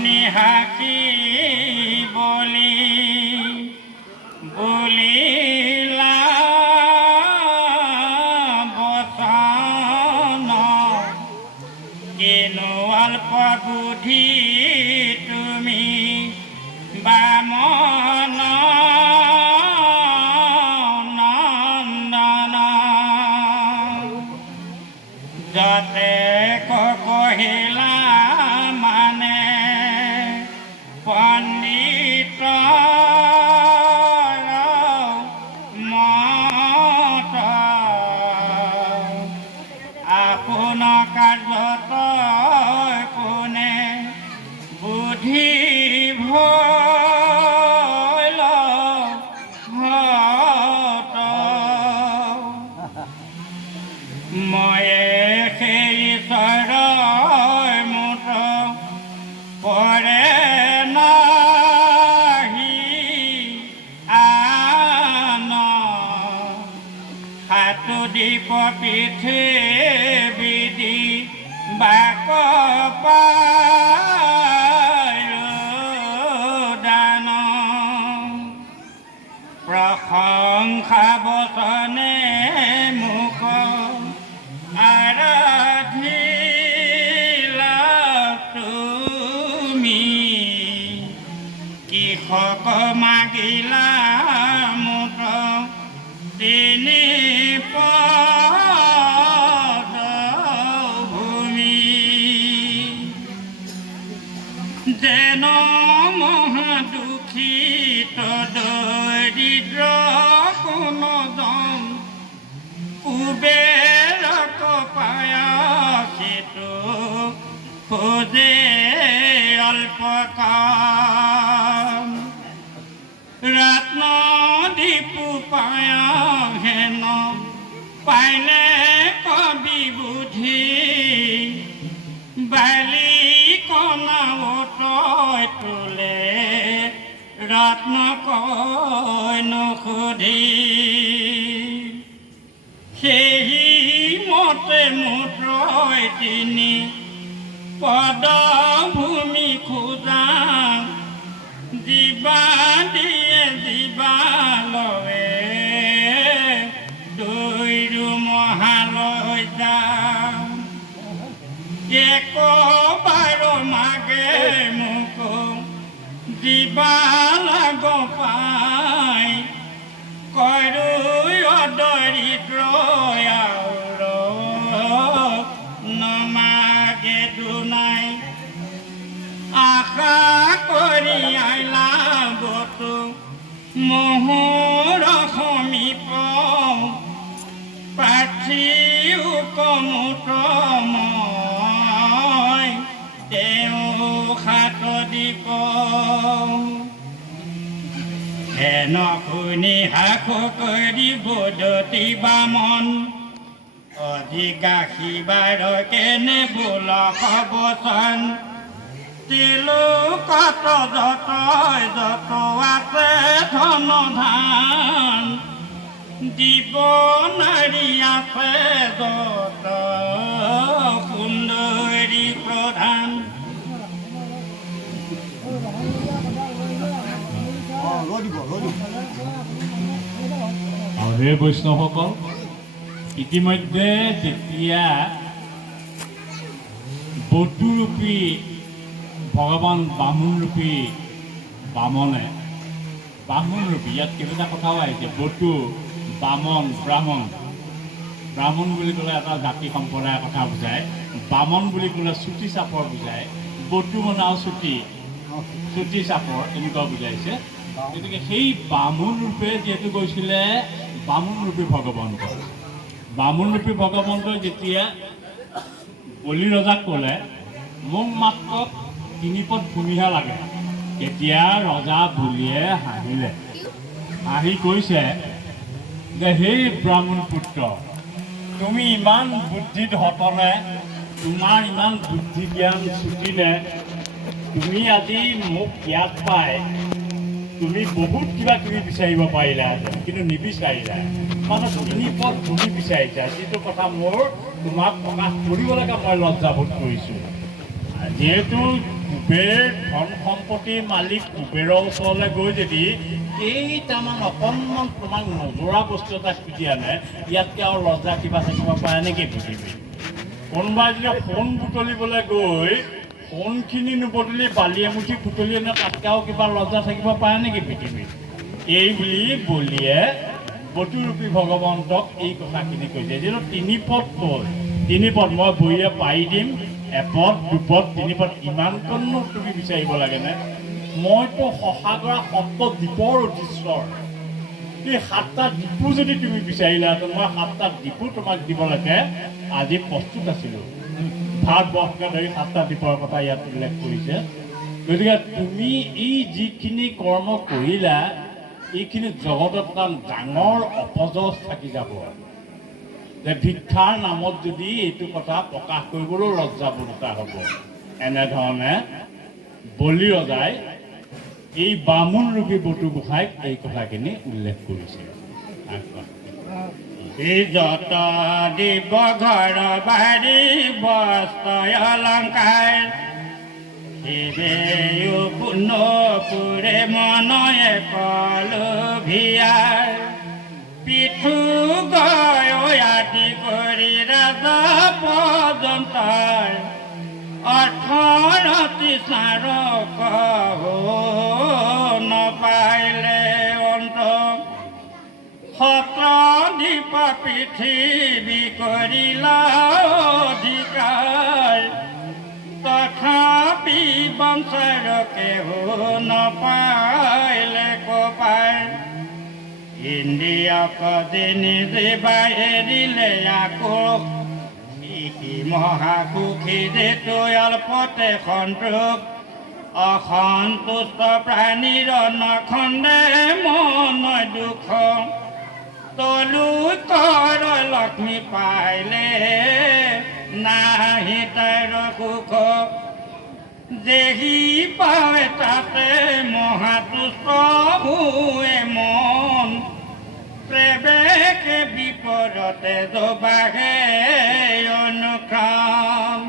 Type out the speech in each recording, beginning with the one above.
শুনি হাকি বলি বলিলা বচন কিনো অল্প বুদ্ধি তুমি বামন নন্দন যতে কহিলা মানে পণ্ডিত মত আপোন কাৰ্যত কোনে বুদ্ধি ভৈল হত ময়ে সেই চৰয় মুঠ পৰে নাহি আন হাতু দীপ পৃথিৱী বাক দান প্ৰশংসা বচনে মুখ আৰাধিলা তুমি কৃষক মাগিলা মুঠ তিনি পদ ভূমি যেন মহা দুখিত দৰিদ্ৰ কোন দম কুবেৰক পায়া সেইটো খোজে অল্প কাম ৰত্ন দীপু পায়া হেন পাইলে কবি বুদ্ধি বালি কণাৱতই তোলে ৰত্ন কয় নুসুধি সেই মতে মুদ্ৰই তিনি পদ ভূমি খোজা দিবা দিয়ে দিবা লয়ে দৈৰু মহালয় যাম একবাৰ মাগে মোক দিবা লাগ পাই কৰো দৰিদ্ৰ নমাগে দুনাই আশা কৰি আইলা বতু মোহৰ সমীপ প্ৰাৰ্থী কমুত মই তেওঁ হাত দিব হেন শুনি হাসু কৰি বদতি বামন অধিকাশীবাৰ কেনে বোল বচন তিলোকত যত যত আছে ধন ধান দিব নাৰী আছে যত সুন্দৰী প্ৰধান হে বৈষ্ণৱসকল ইতিমধ্যে যেতিয়া বটুৰূপী ভগৱান বামুণৰূপী বামনে বামুণৰূপী ইয়াত কেইটা কথাও আহিছে বটু বামন ব্ৰাহ্মণ ব্ৰাহ্মণ বুলি ক'লে এটা জাতি সম্প্ৰদায়ৰ কথা বুজায় বামন বুলি ক'লে চুটি চাপৰ বুজায় বটু মানে আৰু চুটি চাপৰ এনেকুৱা বুজাইছে গতিকে সেই বামুণ ৰূপে যিহেতু কৈছিলে বামুণৰূপী ভগৱন্তই যেতিয়া বলি ৰজাক ক'লে মোক মাত্ৰ 3 পদ ভূমিহে লাগে তেতিয়া ৰজা বলিয়ে হাঁহিলে হাঁহি কৈছে যে সেই ব্ৰাহ্মণ পুত্ৰ তুমি ইমান বুদ্ধিত হতনে তোমাৰ ইমান বুদ্ধি জ্ঞান চুটিনে তুমি আজি মোক ইয়াত পাই তুমি বহুত কিবা কিবি বিচাৰিব পাৰিলা কিন্তু নিবিচাৰিলা মানে 3 পদ ভূমি বিচাৰিছা যিটো কথা মোৰ তোমাক প্ৰকাশ কৰিবলৈকে মই লজ্জাবোধ কৰিছোঁ যেহেতু কুবেৰ ধন সম্পত্তিৰ মালিক কুবেৰৰ ওচৰলৈ গৈ যদি কেইটামান অকণমান তোমাক নজৰা বস্তু এটা খুজি আনে, ইয়াতকৈ আৰু লজ্জা কিবা থাকিব পাৰে নেকি পৃথিৱীত? কোনোবাই যদি সোণ বুটলিবলৈ গৈ সোণখিনি নুবুটলি বালি এমুঠি বুটলি আনে, তাতকৈ আৰু কিবা লজ্জা থাকিব পাৰে নেকি পৃথিৱীত? এই বুলি বলিয়ে বটুৰূপী ভগৱন্তক এই কথাখিনি কৈছে। যিহেতু তিনিপদ কৈ তিনিপদ মই ভৰিয়ে পাৰি দিম, এপদ দুপদ তিনিপদ, ইমানকণনো তুমি বিচাৰিব লাগেনে? মইতো শশাগৰা সপ্ত দ্বীপৰ অধীশ্বৰ। এই 7টা দ্বীপো যদি তুমি বিচাৰিলাহেঁতেন, মই 7টা দ্বীপো তোমাক দিবলৈকে আজি প্ৰস্তুত আছিলোঁ। ভাৰতবৰ্ষকে ধৰি 7টা দ্বীপৰ কথা ইয়াত উল্লেখ কৰিছে। গতিকে তুমি এই যিখিনি কৰ্ম কৰিলা, এইখিনি জগতত এটা ডাঙৰ অপযশ থাকি যাব যে ভিক্ষাৰ নামত যদি এইটো কথা প্ৰকাশ কৰিবলৈও লজ্জাবোধ এটা হ'ব। এনেধৰণে বলি ৰজাই এই বামুণ ৰূপী বটুগোসাঁইক এই কথাখিনি উল্লেখ কৰিছে। যত দিব ঘৰ বাৰী বস্ত্ৰ অলংকাৰ, শিৱেও পুনপুৰে মনয়ে কলভিয়াৰ, পিঠু গয় আদি কৰি ৰাজা পৰ্যন্ত 18টি স্মাৰক নপাইলে অন্ত, সত্ৰ দ্বীপ পৃথিৱী কৰিলা অধিকাৰ, তথাপি বংশৰ কেহু নপাইলে কপাই, ইন্দ্ৰিয়ক নিজে এৰিলে আকৌ, মহাসুখী যেটো অল্পতে সন্তোষ, অসন্তুষ্ট প্ৰাণীৰ নখন্দে মন দুখ, তলু কৰ লক্ষ্মী পাইলে নাহি তাইৰ সুখ, যেহি পাৱে তাতে মহাতুষ্ট হোৱে মন, প্ৰেৱেশে বিপদতে জবাহে অনুক্ৰম,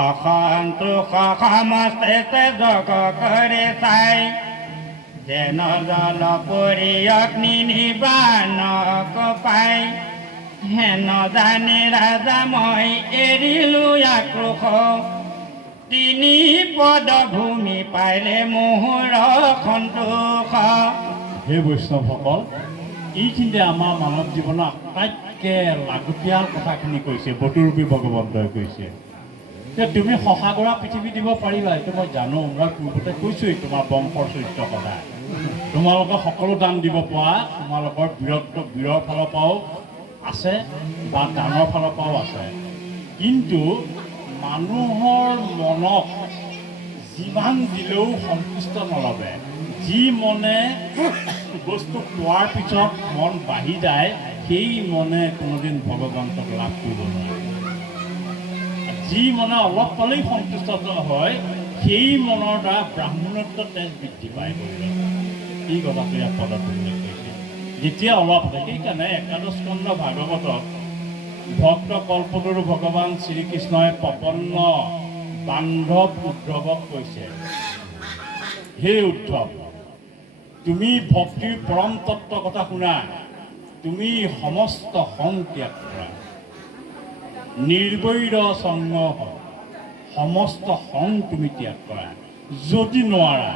অসন্তোষ সমস্তে জগ কৰে চাই, যেন জল পৰি অগ্নি নিবানক পাই, হেন জানি ৰাজা মই এৰিলো আক্ৰোশ, 3 পদ ভূমি পাইলে মোহৰ সন্তোষ। হে বৈষ্ণৱসকল, এইখিনিতে আমাৰ মানৱ জীৱনৰ আটাইতকৈ লাগতিয়াল কথাখিনি কৈছে, বটুৰূপী ভগৱন্তই কৈছে যে তুমি শশাগৰা পৃথিৱী দিব পাৰিবা। এইটো মই জানো, মই পূৰ্বতে কৈছোঁৱেই তোমাৰ বংশৰ চৰিত্ৰ সদায়। তোমালোকে সকলো দান দিব পৰা তোমালোকৰ বীৰৰ ফালৰ পৰাও আছে বা দানৰ ফালৰ পৰাও আছে, কিন্তু মানুহৰ মনক যিমান দিলেও সন্তুষ্ট নল'বে। যি মনে বস্তু পোৱাৰ পিছত মন বাঢ়ি যায়, সেই মনে কোনোদিন ভগৱন্তক লাভ কৰিব নোৱাৰে। যি মনে অলপ পালেই সন্তুষ্ট হয়, সেই মনৰ দ্বাৰা ব্ৰাহ্মণত্ব তেজ বৃদ্ধি পায়। এই কথাটো ইয়াত পদত উল্লেখ কৰিছে। যেতিয়া অলপ হয়, সেইকাৰণে একাদশ স্কন্ধ ভাগৱতত ভক্ত কল্পতৰু ভগৱান শ্ৰীকৃষ্ণই প্ৰপন্ন বান্ধৱ উদ্ধৱক কৈছে, হে উদ্ধৱ, তুমি ভক্তিৰ পৰম তত্ত্ব কথা শুনা, তুমি সমস্ত সং ত্যাগ কৰা, নিৰ্বৈৰ সংগ, সমস্ত সং তুমি ত্যাগ কৰা। যদি নোৱাৰা,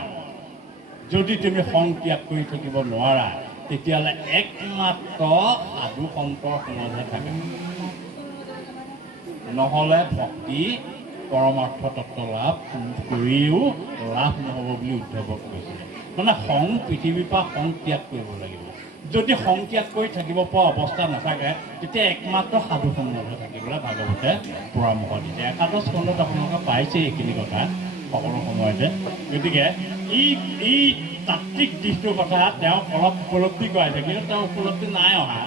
যদি তুমি সং ত্যাগ কৰি থাকিব নোৱাৰা, তেতিয়াহ'লে একমাত্ৰ সাধু সন্তৰ সমাজে থাকে, নহ'লে ভক্তি পৰমাৰ্থ তত্ত্ব লাভ কৰিও লাভ নহ'ব বুলি উদ্ধৱক কৈছে। মানে সং পৃথিৱীৰ পৰা সং ত্যাগ কৰিব লাগিব। যদি সং ত্যাগ কৰি থাকিব পৰা অৱস্থা নাথাকে, তেতিয়া একমাত্ৰ সাধু সমাজে থাকিবলৈ ভাগৱতে পৰামৰ্শ দিছে। একাদশ স্কন্ধত আপোনালোকে পাইছে এইখিনি কথা সকলো সময়তে। গতিকে এই তাত্ত্বিক দিশটোৰ কথা তেওঁক অলপ উপলব্ধি কৰাইছে, কিন্তু তেওঁ উপলব্ধি নাই অহা।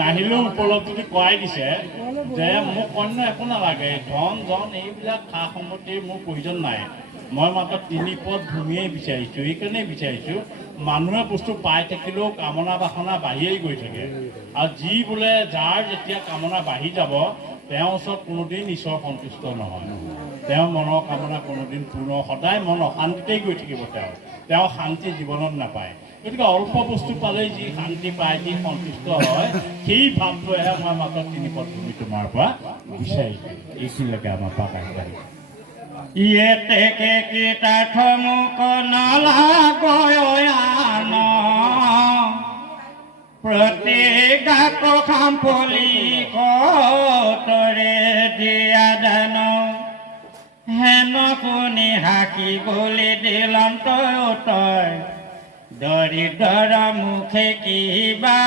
নাহিলেও উপলব্ধিটো কৰাই দিছে যে মোক অন্য একো নালাগে, ধন জন এইবিলাক সা সম্পত্তিৰ মোৰ প্ৰয়োজন নাই, মই মাত্ৰ 3 পদ ভূমিয়েই বিচাৰিছোঁ। এইকাৰণেই বিচাৰিছোঁ, মানুহে বস্তু পাই থাকিলেও কামনা বাসনা বাঢ়িয়েই গৈ থাকে, আৰু যি বোলে যাৰ যেতিয়া কামনা বাঢ়ি যাব, তেওঁৰ ওচৰত কোনোদিন ঈশ্বৰ সন্তুষ্ট নহয়। তেওঁৰ মনৰ কামনা কোনোদিন পূৰ্ণ সদায় মন অশান্তিতেই গৈ থাকিব তেওঁ শান্তি জীৱনত নাপায় গতিকে অল্প বস্তু পালেই যি শান্তি পায় যি সন্তুষ্ট হয় সেই ভাৱটোৱেহে মই মাত্ৰ তিনিপদ ভূমি তোমাৰ পৰা বিচাৰিছোঁ এইখিনিলৈকে আমাৰ পৰা আগবাঢ়ি ইয়েতেকে কীৰ্তাৰ্থ মোক নলাগয়ান প্ৰতিগাত খাম্পলি কতৰে দিয়া দান হেন শুনি হাকি বুলি দিলম তই দৰিদ্ৰৰ মুখে কিবা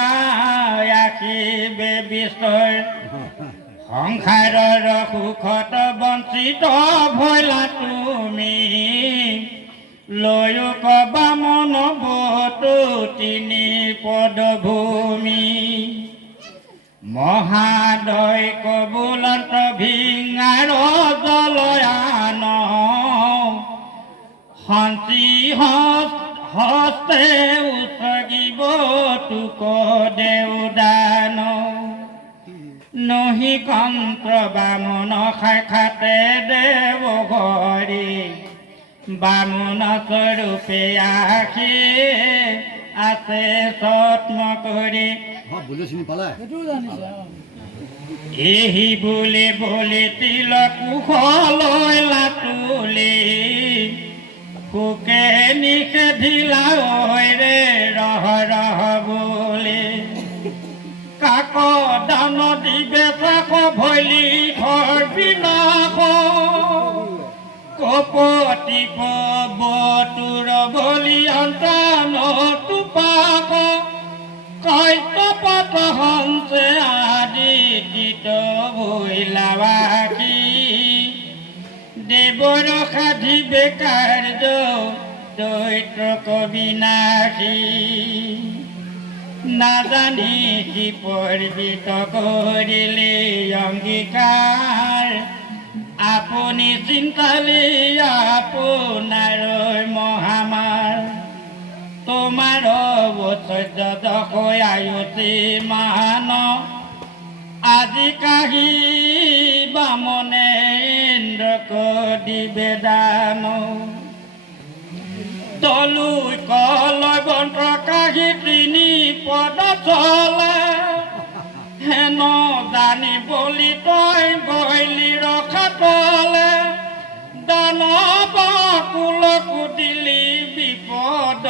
আখিবে বিস্তৰ সংসাৰৰ সুখত বঞ্চিত ভৈলা তুমি লৈও কবা মন বতু তিনি পদ ভূমি মহাদয় কবুলত ভিঙাৰ জলয়ান সঞ্চি হস্তে উচগিব তোক দেউদান নহি কন্ত্ৰ বামুণ শাখাতে দেৱ হৰি বামুণ স্বৰূপে আখি আছে সত্ম কৰি এহি বুলি বুলি তিলক কুশলৈ লাতুলি সুকে নিষেধিলা ৰে ৰহ ৰহ বুলি কাক দান দিবে চাক ভৈলি ঘৰ বিনাশ কপতি বতুৰ বলি সন্তান তুপাক কৈতপত হংসে আদি তিত ভৈলাবাসী দেৱৰ সাধি বেকাৰ্য দৈত্ৰ কবিনাশী নাজানি কি পৰ্বিত কৰিলে অংগীকাৰ আপুনি চিন্তালে আপোনাৰ মহামাৰ তোমাৰ অৱচৰ্য দশয় আয়ুতি মান আজি কাহি বামনে ইন্দ্ৰক দিবে দান তলু কলয় বন্ত্ৰ কাহি তিনি পদ চলে হেন জানি বলি তই বৈলি ৰখা তলে দানৱ কুলকু দিলি বিপদ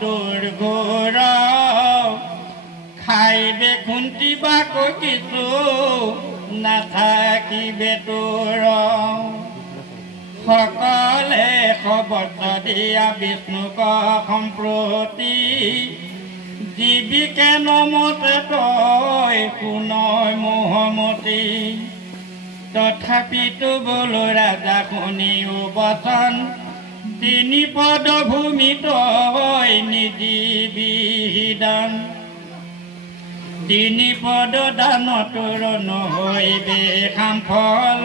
দুৰ্ঘোৰ খাইবে খুন্তিবাকৈ কিছু নাথাকিবে তোৰ সকলে খবৰ দিয়া বিষ্ণুক সম্প্ৰতি জীৱিকে নমতে তই শুনয় মোহমতি তথাপিতো বোলো ৰাজা শুনিও বচন তিনি পদ ভূমি তই নিদিবিদান তিনি পদ দান তোৰ নহৈবে সামফল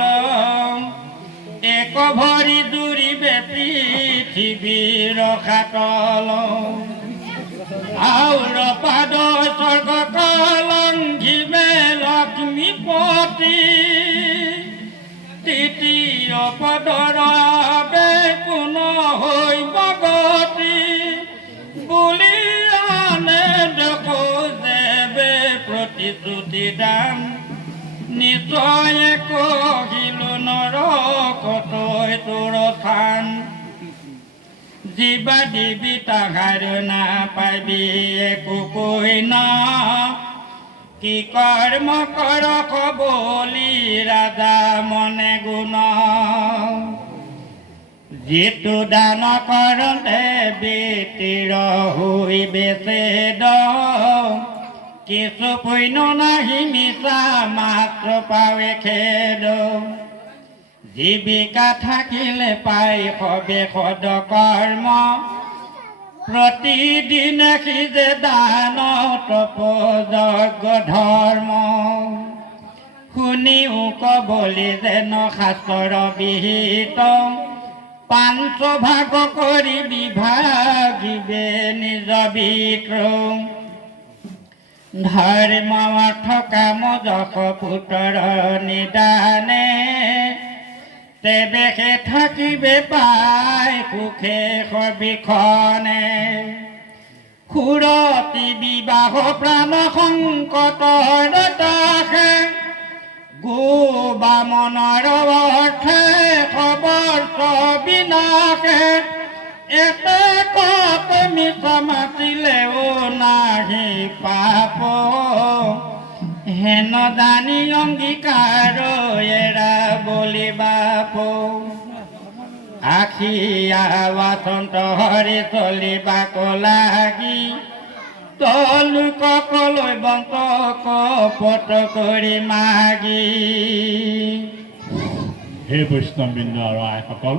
এক ভৰি দূৰিবে পৃথিৱীৰ খাতল আউৰ পাদ স্বৰ্গ কলংঘিবে লক্ষ্মীপতি তৃতীয় পদৰ কোন হৈব গতি বুলি আনে দেখো দেৱে প্ৰতিশ্ৰুতি দান নিশ্চয় কহিলো নৰকতৈ তোৰ স্থান জীৱা দিবি তাহাৰ নাপাবি একো কৈ ন কি কৰ্ম কৰক বুলি ৰাজা মনে গুণ যিটো দান কৰোঁতে বিতিৰ হৈ বেচেদ কিছু পুণ্য নাহি মিছা মাত্ৰ পাৱে খেদ জীৱিকা থাকিলে পাই সবে সদ কৰ্ম প্ৰতিদিনে সিজে দান তপ যজ্ঞ ধৰ্ম শুনিও কবলি যেন শাস্ত্ৰ বিহিত পাঞ্চ ভাগ কৰি বিভাগিবে নিজ ভিতৰ ধৰ্ম অৰ্থ কাম যশ পুত্ৰ নিদানে তেবেশে থাকিবে পাই সুখে সবিখনে সুৰতি বিবাহ প্ৰাণ সংকট দাসে গো বামনৰ অৰ্থে সবৰ্ষ বিনাশে এতে কত মিছা মাতিলেও নাহি পাপ হেন দানি অংগীকাৰ এৰা বলি বাপ আখিয়া বাসন্ত হৰি চলিবাক লাগি তলুকলৈ বন্ত কপট কৰি মাগি হে বৈষ্ণৱবৃন্দ আৰু আইসকল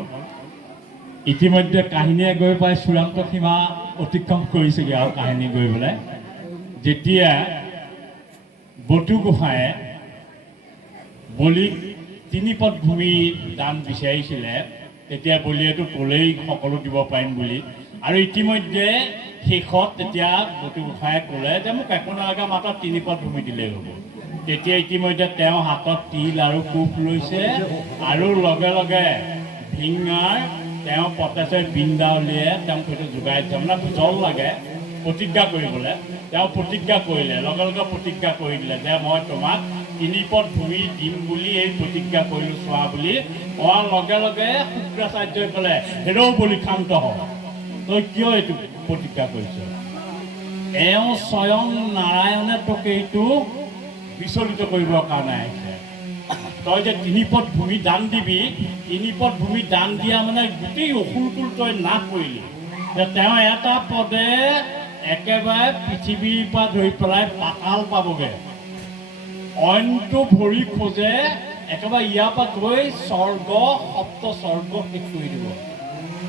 ইতিমধ্যে কাহিনীয়ে গৈ পাই চূড়ান্ত সীমা অতিক্ৰম কৰিছেগৈ আৰু কাহিনী গৈ পেলাই যেতিয়া বটু গোসাঁয়ে বলিক 3 পদ ভূমি দান বিচাৰিছিলে তেতিয়া বলিয়েতো ক'লেই সকলো দিব পাৰিম বুলি আৰু ইতিমধ্যে শেষত তেতিয়া বটু গোসাঁয়ে ক'লে যে মোক একো নালাগে মাত্ৰ 3 পদ ভূমি দিলেই হ'ব তেতিয়া ইতিমধ্যে তেওঁ হাতত তিল আৰু কোপ লৈছে আৰু লগে লগে ভিঙাৰ তেওঁ পতেছে বিন্দা উলিয়াই তেওঁক সেইটো যোগাই দিছে মানে জল লাগে প্ৰতিজ্ঞা কৰিবলৈ তেওঁ প্ৰতিজ্ঞা কৰিলে লগে লগে প্ৰতিজ্ঞা কৰি দিলে যে মই তোমাক 3 পদ ভূমি দিম বুলি এই প্ৰতিজ্ঞা কৰিলোঁ চোৱা বুলি কোৱাৰ লগে লগে শুক্ৰাচাৰ্যই ক'লে হেৰৌ বলি ক্ষান্ত হ তই কিয় এইটো প্ৰতিজ্ঞা কৰিছ এওঁ স্বয়ং নাৰায়ণে তোক এইটো বিচলিত কৰিবৰ কাৰণে আহিছে তই যে 3 পদ ভূমি দান দিবি 3 পদ ভূমি দান দিয়া মানে গোটেই অসুৰকুল তই নাশ কৰিলি যে তেওঁ এটা পদে একেবাৰে পৃথিৱীৰ পৰা ধৰি পেলাই পাতাল পাবগৈ অইনটো ভৰি খোজে একেবাৰে ইয়াৰ পৰা গৈ স্বৰ্গ সপ্ত স্বৰ্গ শেষ কৰি দিব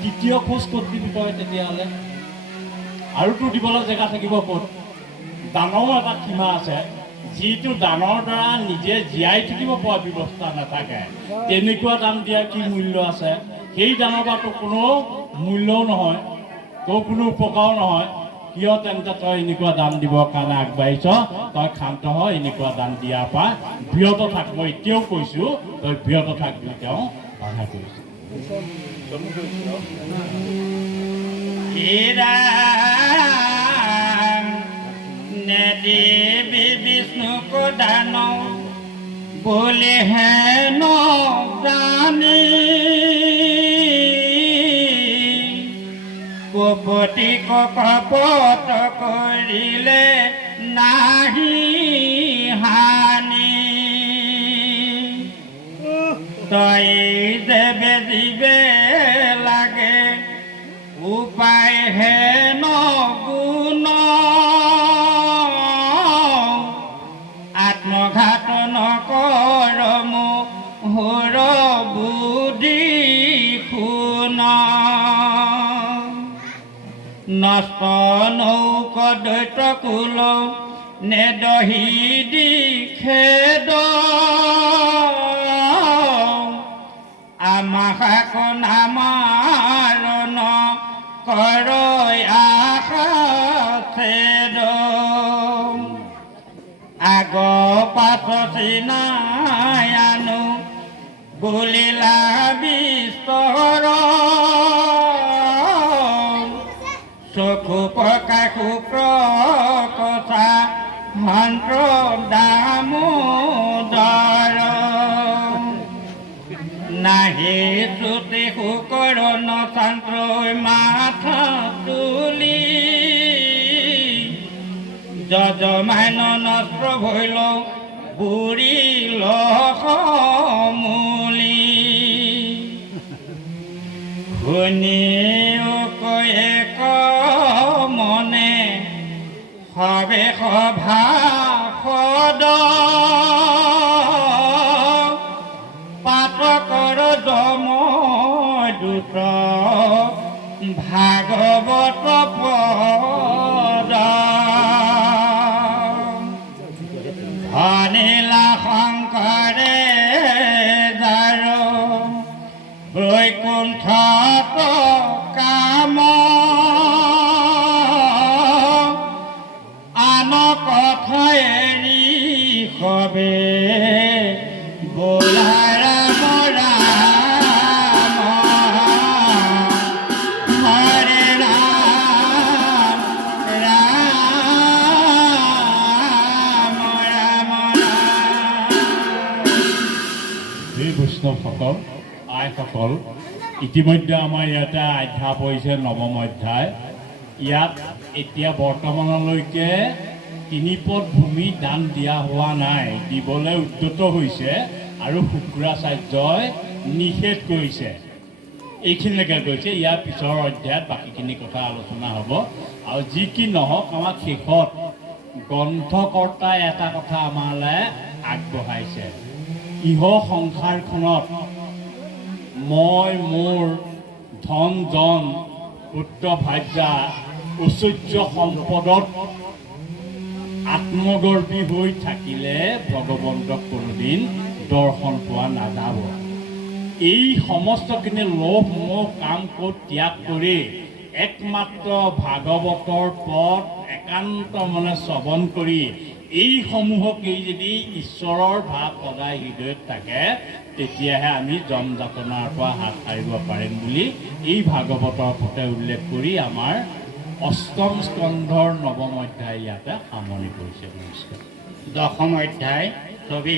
তৃতীয় খোজ ক'ত দিবি তই তেতিয়াহ'লে আৰুতো দিবলৈ জেগা থাকিব ক'ত দানৰো এটা সীমা আছে যিটো দানৰ দ্বাৰা নিজে জীয়াই থাকিব পৰা ব্যৱস্থা নাথাকে তেনেকুৱা দান দিয়াৰ কি মূল্য আছে সেই দানৰ পৰা তোৰ কোনো মূল্যও নহয় তোৰ কোনো উপকাৰো নহয় কিয় তেন্তে তই এনেকুৱা দান দিবৰ কাৰণে আগবাঢ়িছ তই ক্ষান্ত হয় এনেকুৱা দান দিয়াৰ পৰা বিৰত থাক মই এতিয়াও কৈছোঁ তই বিৰত থাক বুলি তেওঁ বাধা কৰিছোঁ ने देवी विष्णु को दानो बोले हैं नो जानी कोपटी को कपट करिले नाही हानि तई देवे जीवे लागे उपाय है नो गुण আত্মঘাত নকৰ মোহৰ বুদ্ধি শুন নষ্ট নৌক দৈত কুল নেদহি দি খেদ আমাক নামাৰণ কৰ আশা ছেদ আগ পাছ চিনায়ানো বুলিলা বিস্তৰ চকু পকা শুক্ৰ কথা মন্ত্ৰ দামোদৰ নাহি শ্ৰুতি শুকৰণ শান্ত্ৰই মাথা তুলি যজমান নষ্ট ভৈল বুঢ়ী লমূলি শুনি এক মনে সবে সভা পদ পাতকৰ যম দূত ভাগৱত পদ অনিলা শংকৰে যাৰ বৈকুণ্ঠ কাম আন কথা এৰি সবে বোলা ৰাম ৰাম ভক্তসকল, ইতিমধ্যে আমাৰ ইয়াতে অধ্যায় পৰিছে নৱম অধ্যায়। ইয়াত এতিয়া বৰ্তমানলৈকে তিনিপদ ভূমি দান দিয়া হোৱা নাই, দিবলৈ উদ্যত হৈছে আৰু শুক্ৰাচাৰ্যই নিষেধ কৰিছে। এইখিনিলৈকে কৈছে। ইয়াৰ পিছৰ অধ্যায়ত বাকীখিনি কথা আলোচনা হ'ব। আৰু যি কি নহওক, আমাক শেষত গ্ৰন্থকৰ্তাই এটা কথা আমালৈ আগবঢ়াইছে। ইহ সংসাৰখনত মই মোৰ ধন জন পুত্ৰ ভাৰ্যা ঐশ্বৰ্য সম্পদত আত্মগৰ্ভী হৈ থাকিলে ভগৱন্তক কোনোদিন দৰ্শন পোৱা নাযাব। এই সমস্তখিনি লোভ মোহ কাম ক্ৰোধ ত্যাগ কৰি একমাত্ৰ ভাগৱতৰ পদ একান্ত মনে শ্ৰৱণ কৰি এইসমূহকেই যদি ঈশ্বৰৰ ভাৱ সদায় হৃদয়ত থাকে, তেতিয়াহে আমি জম যাতনাৰ পৰা হাত সাৰিব পাৰিম বুলি এই ভাগৱতৰ পথে উল্লেখ কৰি আমাৰ অষ্টম স্কন্ধৰ নৱম অধ্যায় ইয়াতে সামৰণি কৰিছে। নমস্কাৰ। দশম অধ্যায় ছবি